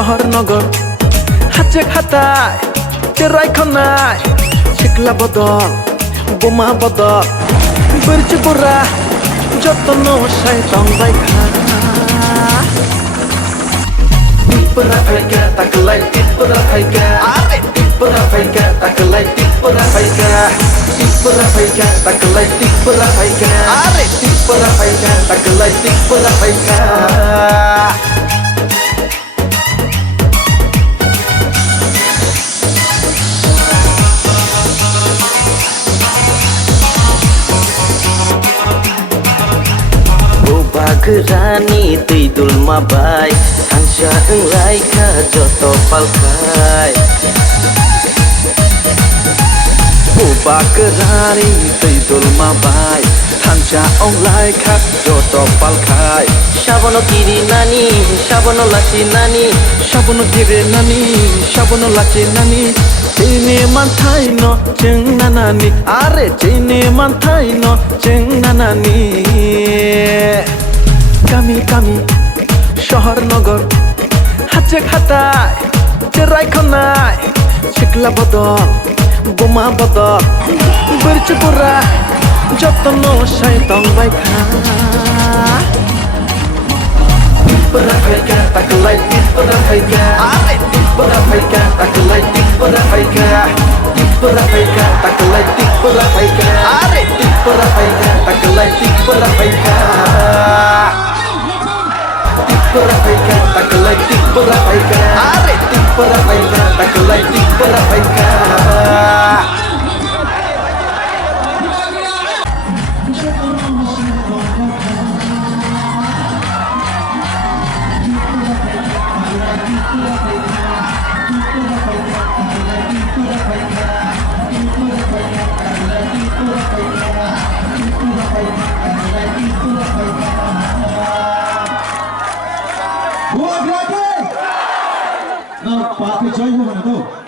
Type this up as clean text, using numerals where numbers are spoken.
শহর নগর হাতে খাতায় রাইখনায় শিকলা বদল বোমা বদল বরছে বোরা যত্ন শয়তান বাইখা tipura faika taklai tipura faika are tipura faika taklai tipura faika tipura faika taklai tipura faika are tipura faika taklai tipura faika Bagerani tidul mabai Hansya englai ka joto palkai Bagerani tidul mabai Hansya englai ka joto palkai Shabono kiri nani, shabono laci nani Shabono kiri nani, shabono laci nani Cini mantai no jeng nanani Are cini mantai no jeng nanani কামি কামি শহর নগর হাতে খাতায় রাইখনায় শিকলা বদল বোমা বদল বরছে বোরা যত্ন শয়তান বাইখা tipura faika taklai tipura faika are tipura faika taklai tipura faika tipura faika taklai tipura faika are tipura faika taklai tipura faika tipura faika taklai tipura faika are tipura faika taklai tipura faika Buat berapa? Nampak kejauhan tu.